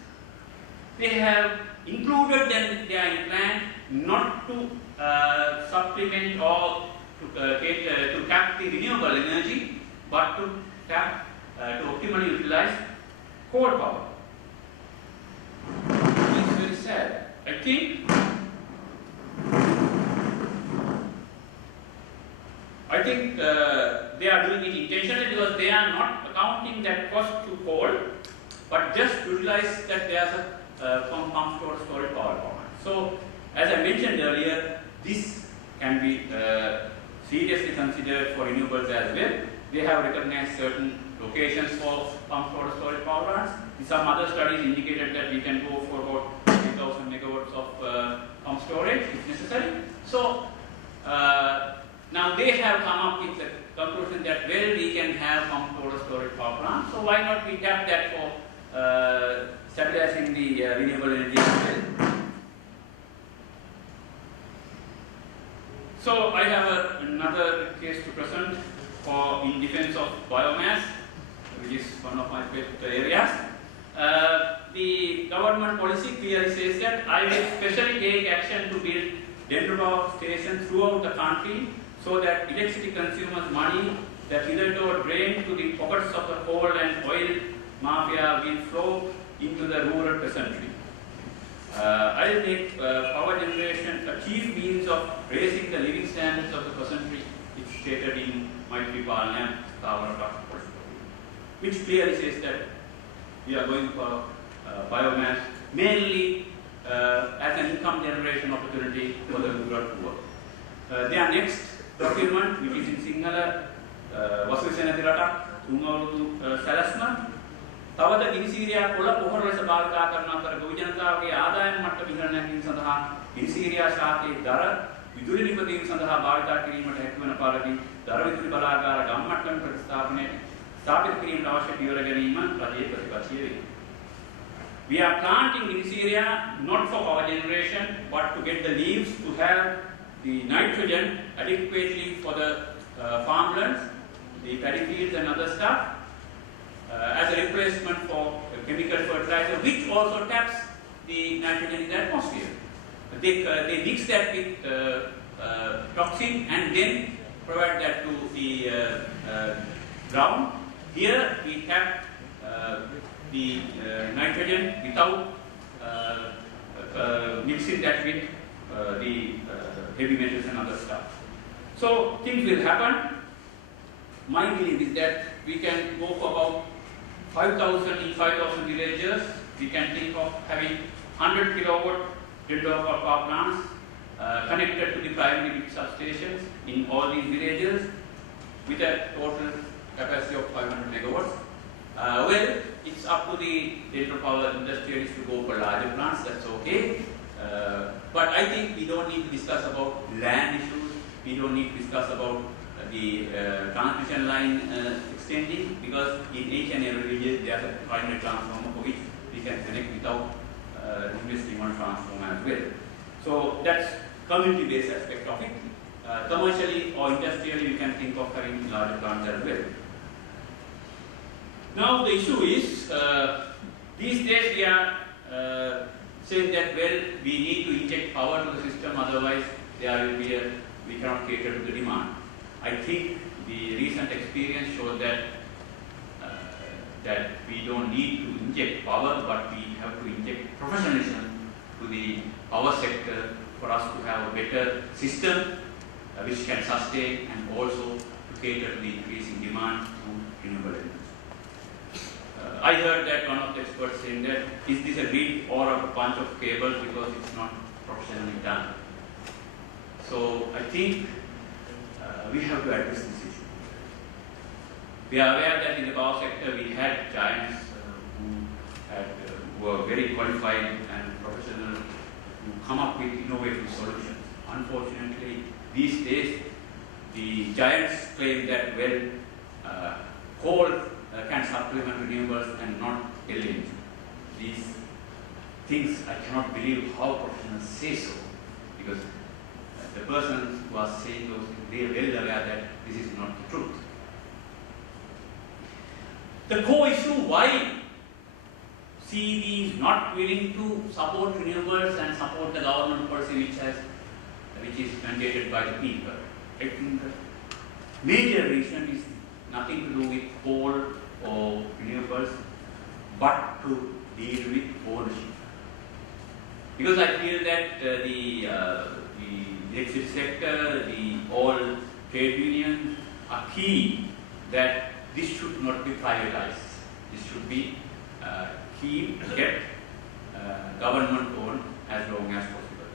They have included them they are in plan not to supplement or to tap the renewable energy, but to tap to optimally utilize coal power. It's very sad. I think they are doing it intentionally because they are not accounting that cost to coal, but just utilize that there's a pump storage power plant. So, as I mentioned earlier, this can be seriously considered for renewables as well. They have recognized certain locations for pump storage power plants. Some other studies indicated that we can go for about 3,000 megawatts of pump storage if necessary. So, now they have come up with the conclusion that, well, we can have pump storage power plants, so why not we tap that for stabilizing the renewable energy as well. So I have another case to present for in defense of biomass, which is one of my favorite areas. The government policy clearly says that I will specially take action to build dendro power stations throughout the country so that electricity consumers' money that hitherto drained to the pockets of the coal and oil mafia will flow into the rural peasantry. I will make power generation a chief means of raising the living standards of the peasantry, it's stated in Maitri Palana, which clearly says that we are going for biomass, mainly as an income generation opportunity for the rural poor. Their next document, which is in Sinhala, Vasusenati Ratak, Tungalu Salasma, තවද ඉනිසීරියා කොළ පොහොර ලෙස භාවිතා කරන අතර ගොවි ජනතාවගේ ආදායම් මට්ටම ඉහළ නැගීම සඳහා ඉනිසීරියා ශාකයේ දර විදුලි නිපදවීම සඳහා භාවිතා කිරීමට හැකිවන පරිදි දර විදුලි බලාගාර ගම් මට්ටම ප්‍රතිස්ථාපනය ස්ථාපිත කිරීමට අවශ්‍ය පියවර ගැනීම රජයේ ප්‍රතිපත්තිය වේ. We are planting Iesl not for power generation but to get the leaves to have the nitrogen adequately for the farmlands, the paddy fields and other stuff. As a replacement for chemical fertilizer, which also taps the nitrogen in the atmosphere. They mix that with toxin and then provide that to the ground. Here we tap the nitrogen without mixing that with the heavy metals and other stuff. So things will happen. My belief is that we can go for about 5,000 in 5,000 villages. We can think of having 100 kilowatt renewable power plants connected to the primary grid substations in all these villages with a total capacity of 500 megawatts. Well, it's up to the renewable power industrialists to go for larger plants, that's okay. But I think we don't need to discuss about land issues, we don't need to discuss about the transmission line extending, because in each and every village there is a primary transformer for which we can connect without investing on transformer as well. So that's community-based aspect of it. Commercially or industrially we can think of having larger plants as well. Now the issue is, these days we are saying that, well, we need to inject power to the system, otherwise there will be we cannot cater to the demand. I think the recent experience showed that that we don't need to inject power, but we have to inject professionalism to the power sector for us to have a better system which can sustain and also to cater to the increasing demand through renewable energy. I heard that one of the experts saying that, is this a grid or a bunch of cables, because it's not professionally done. So I think we have to address this issue. We are aware that in the power sector we had giants who were very qualified and professional, who come up with innovative solutions. Unfortunately, these days the giants claim that, well, coal can supplement renewables and not LNG. These things I cannot believe how professionals say so, because the persons who are saying those things, they are well aware that this is not the truth. The core issue why CEB is not willing to support renewables and support the government policy which is mandated by the people. I think the major reason is nothing to do with coal or renewables, but to deal with ownership. Because I feel that the electricity sector, all trade unions are keen that this should not be privatized. This should be kept government owned as long as possible.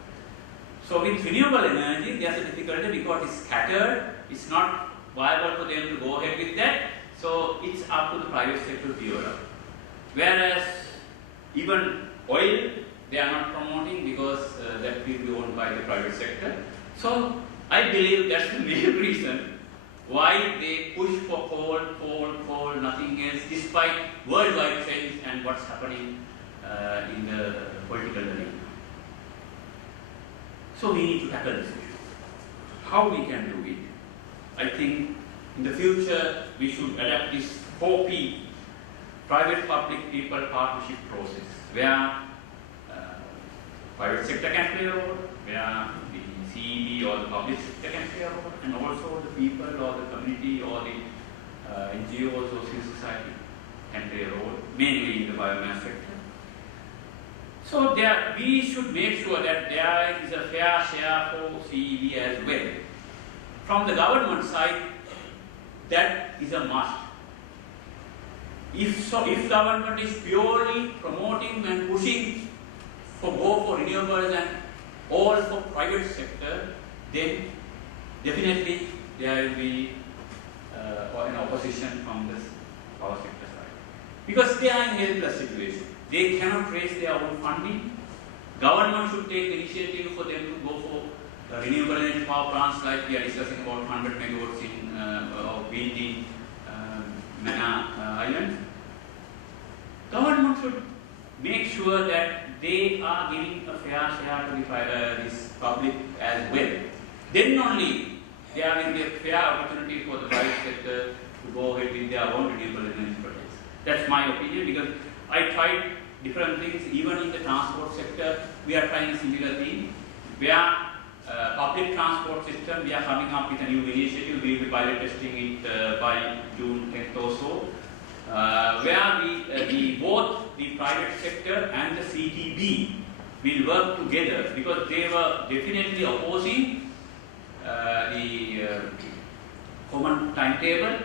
So with renewable energy, there's a difficulty because it's scattered. It's not viable for them to go ahead with that. So it's up to the private sector to develop. Whereas even oil, they are not promoting because that will be owned by the private sector. So I believe that's the main reason why they push for coal, nothing else, despite worldwide trends and what's happening in the political arena. So we need to tackle this issue. How we can do it? I think in the future we should adapt this 4P, private-public people partnership process, where private sector can play a role, where the CEB or the public sector can play a role, and also the people or the community or the NGOs or civil society can play a role, mainly in the biomass sector. So we should make sure that there is a fair share for CEB as well. From the government side, that is a must. if government is purely promoting and pushing for renewables and all for private sector, then definitely there will be an opposition from this power sector side. Because they are in helpless situation. They cannot raise their own funding. Government should take the initiative for them to go for renewable energy power plants, like we are discussing about 100 megawatts in wind in Manna Island. Government should make sure that they are giving a fair share to this public as well. Then only there will be a fair opportunity for the private sector to go ahead with their own renewable energy projects. That's my opinion, because I tried different things. Even in the transport sector, we are trying a similar thing. Where public transport system, we are coming up with a new initiative. We will be pilot testing it by June 10th or so. Where we both the private sector and the CTB will work together, because they were definitely opposing the common timetable.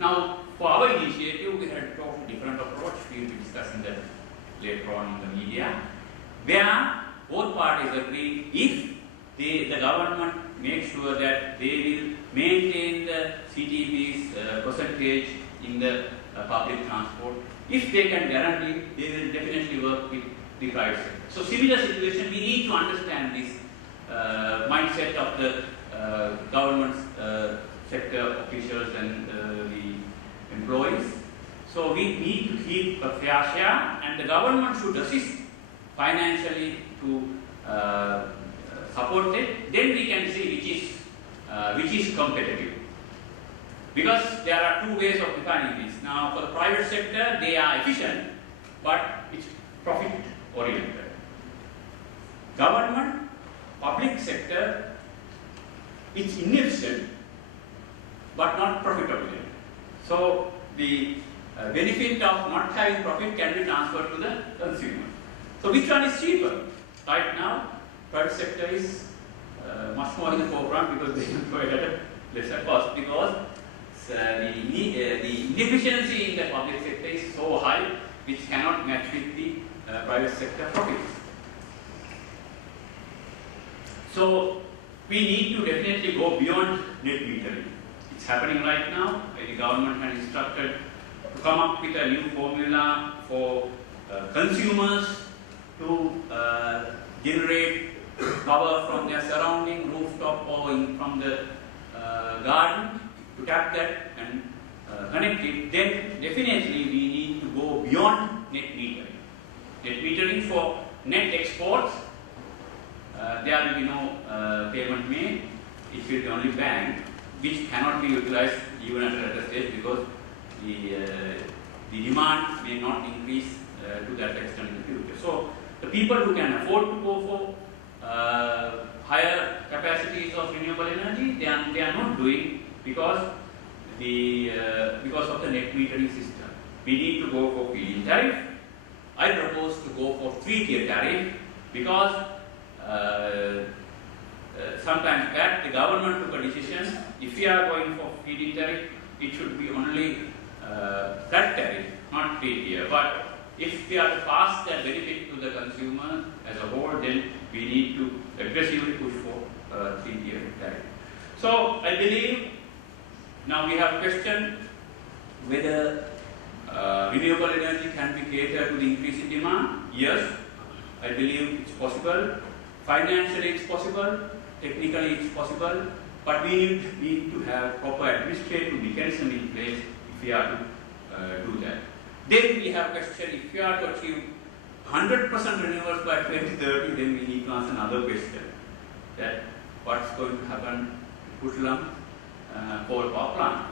Now, for our initiative, we had a totally different approach. We will be discussing that later on in the media, where both parties agree if the government makes sure that they will maintain the CTB's percentage in the public transport. If they can guarantee, they will definitely work with the private sector. So similar situation, we need to understand this mindset of the government sector officials and the employees. So we need to keep a fair share, and the government should assist financially to support it. Then we can see which is competitive. Because there are two ways of defining this. Now, for the private sector, they are efficient, but it's profit oriented. Government, public sector, it's inefficient, but not profit oriented. So the benefit of not having profit can be transferred to the consumer. So which one is cheaper? Right now, private sector is much more in the forefront, because they employ at a lesser cost, because the inefficiency in the public sector is so high, which cannot match with the private sector profits. So we need to definitely go beyond net metering. It's happening right now. The government has instructed to come up with a new formula for consumers to generate power from their surrounding rooftop or from the garden, to tap that and connect it. Then definitely we need to go beyond net metering. Net metering for net exports, there will be no payment made. It will be only bank, which cannot be utilized even at a later stage, because the demand may not increase to that extent in the future. So the people who can afford to go for higher capacities of renewable energy, they are not doing, because of the net metering system. We need to go for feed-in tariff. I propose to go for 3-tier tariff, because sometimes back the government took a decision. If we are going for feed-in tariff, it should be only flat tariff, not 3-tier. But if we are to pass that benefit to the consumer as a whole, then we need to aggressively push for 3-tier tariff. So I believe now we have questioned whether renewable energy can be catered to the increase in demand. Yes, I believe it's possible. Financially it's possible. Technically it's possible. But we need to have proper administrative mechanism in place if we are to do that. Then we have question, if we are to achieve 100% renewables by 2030, then we need to answer another question, that what's going to happen to Puttalam coal power plant.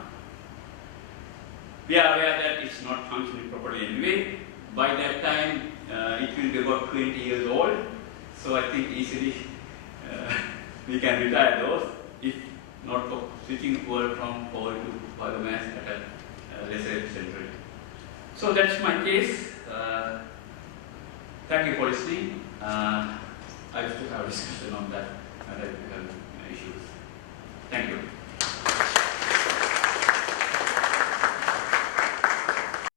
We are aware that it's not functioning properly anyway. By that time, it will be about 20 years old. So I think easily we can retire those, if not for switching fuel from coal to biomass at a lesser efficient rate. So that's my case. Thank you for listening. I used to have a discussion on that, and I have issues.